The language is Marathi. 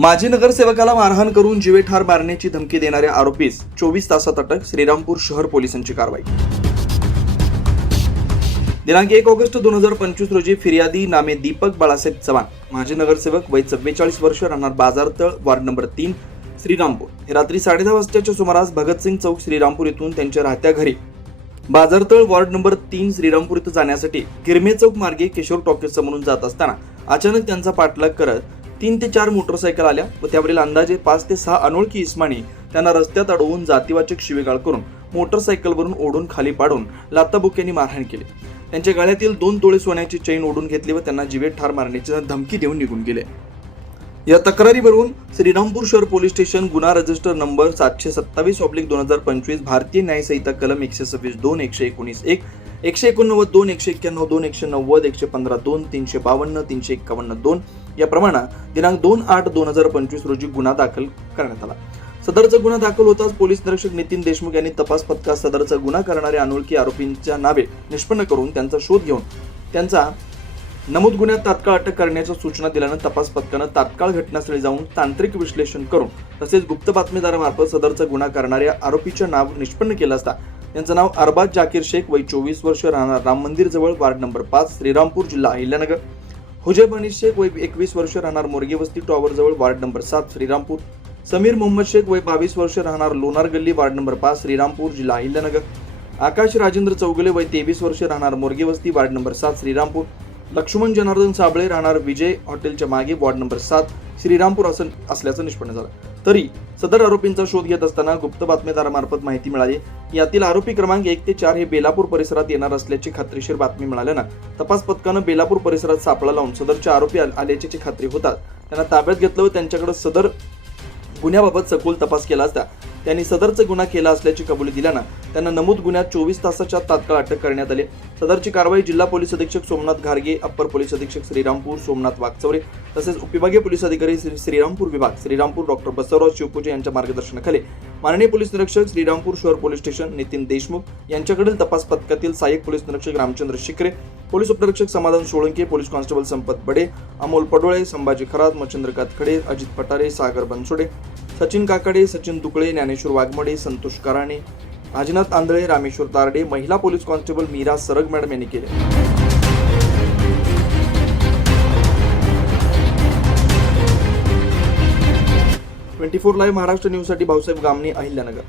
माजी नगरसेवकाला मारहाण करून जीवेठार मारण्याची धमकी देणाऱ्या आरोपीस चोवीस तासात अटक श्रीरामपूर शहर पोलिसांची कारवाई. दिनांक एक ऑगस्ट दोन हजार पंचवीस रोजी फिर्यादी नामे दीपक बाळासाहेब चव्हाण माजी नगरसेवक वय चव्वेचाळीस वर्ष राहणार बाजारतळ वार्ड नंबर तीन श्रीरामपूर. हे रात्री साडेदहा वाजताच्या सुमारास भगतसिंग चौक श्रीरामपूर येथून त्यांच्या राहत्या घरी. बाजारतळ वॉर्ड नंबर तीन श्रीरामपूर इथं जाण्यासाठी गिरमे चौक मार्गे किशोर टॉकीज समोरून जात असताना अचानक त्यांचा पाठलाग करत तीन ते चार मोटरसायकल आल्या व त्यावरील अंदाजे पाच ते सहा अनोळखी इस्माणी त्यांना रस्त्यात अडवून जातीवाचक शिवेगाळ करून मोटरसायकलवरून ओढून खाली पाडून लाताबुक्यांनी मारहाण केली. त्यांच्या गळ्यातील दोन तोळे सोन्याची चैन ओढून घेतली व त्यांना जिवेत ठार मारण्याची धमकी देऊन निघून गेले. या तक्रारीवरून श्रीरामपूर शहर पोलीस स्टेशन गुन्हा रजिस्टर नंबर सातशे सत्तावीस ऑब्लिक दोन हजार पंचवीस भारतीय न्यायसंहिता कलम एकशे सव्वीस दोन एकशे एकोणीस एक एकशे एकोणनव्वद दोन एकशे एक्क्याण्णव दोन एकशे नव्वद एकशे पंधरा दोन तीनशे बावन्न तीनशे एक्कावन्न दोन या प्रमाणात दिनांक दोन आठ दोन हजार पंचवीस रोजी गुन्हा दाखल करण्यात आला. सदरचा गुन्हा दाखल होताच पोलीस निरीक्षक नितीन देशमुख यांनी तपास पथकात सदरचा गुन्हा करणाऱ्या अनोळखी आरोपींच्या नावे निष्पन्न करून त्यांचा शोध घेऊन त्यांचा नमूद गुन्ह्यात तात्काळ अटक करण्याच्या सूचना दिल्यानं तपास पथकानं तात्काळ घटनास्थळी जाऊन तांत्रिक विश्लेषण करून तसेच गुप्त बातमीदारामार्फत सदरचा गुन्हा करणाऱ्या आरोपीचं नाव निष्पन्न केलं असता त्यांचं नाव अरबाज जाकीर शेख वय चोवीस वर्ष राहणार राम मंदिर जवळ वार्ड नंबर पाच श्रीरामपूर जिल्हा अहिल्यानगर. हुजैब अनिस शेख वय एकवीस वर्ष राहणार मोरगे वस्ती टॉवर जवळ वार्ड नंबर सात श्रीरामपूर. समीर मोहम्मद शेख वय बावीस वर्ष राहणार लोणार गल्ली वार्ड नंबर पाच श्रीरामपूर जिल्हा अहिल्यानगर. आकाश राजेंद्र चौगुले वय तेवीस वर्ष राहणार मोरगे वस्ती वार्ड नंबर सात श्रीरामपूर. लक्ष्मण जनार्दन साबळे राहणार विजय हॉटेलच्या मागे वॉर्ड नंबर सात. श्रीरामपूर असं असल्याचं निष्पन्न झालं. तरी सदर आरोपींचा शोध घेत असताना गुप्त बातमीदारामार्फत माहिती मिळाली. यातील आरोपी क्रमांक एक ते चार हे बेलापूर परिसरात येणार असल्याची खात्रीशीर बातमी मिळाल्यानं तपास पथकानं बेलापूर परिसरात सापळा लावून सदरचे आरोपी आल्याची खात्री होतात त्यांना ताब्यात घेतलं व त्यांच्याकडे सदर गुन्ह्याबाबत सखोल तपास केला असता. त्यांनी सदरचा गुन्हा केला असल्याची कबुली दिल्यानं त्यांना नमूद गुन्ह्यात चोवीस तासाच्या तात्काळ अटक करण्यात आली. सदरची कारवाई जिल्हा पोलीस अधीक्षक सोमनाथ घारगे अप्पर पोलीस अधीक्षक श्रीरामपूर सोमनाथ वागचौरे तसेच उपविभागीय पोलीस अधिकारी श्री श्रीरामपूर विभाग श्रीरामपूर डॉक्टर बसवराज शिवपूजे यांच्या मार्गदर्शनाखाली माननीय पोलीस निरीक्षक श्रीरामपूर शहर पोलीस स्टेशन नितीन देशमुख यांच्याकडील तपास पथकातील सहाय्यक पोलीस निरीक्षक रामचंद्र शिकरे पोलीस उपनिरीक्षक समाधान सोळंके पोलीस कॉन्स्टेबल संपत बडे अमोल पडोळे संभाजी खरात मच्छिंद्र कातखडे अजित पटारे सागर बनसोडे सचिन काकडे सचिन तुकळे ज्ञानेश्वर वाघमडे संतोष कराणे आजीनाथ आंधळे रामेश्वर तारडे महिला पोलीस कॉन्स्टेबल मीरा सरग मॅडम यांनी केले. ट्वेंटी फोर लाईव्ह महाराष्ट्र न्यूजसाठी भाऊसाहेब गामणे अहिल्यानगर.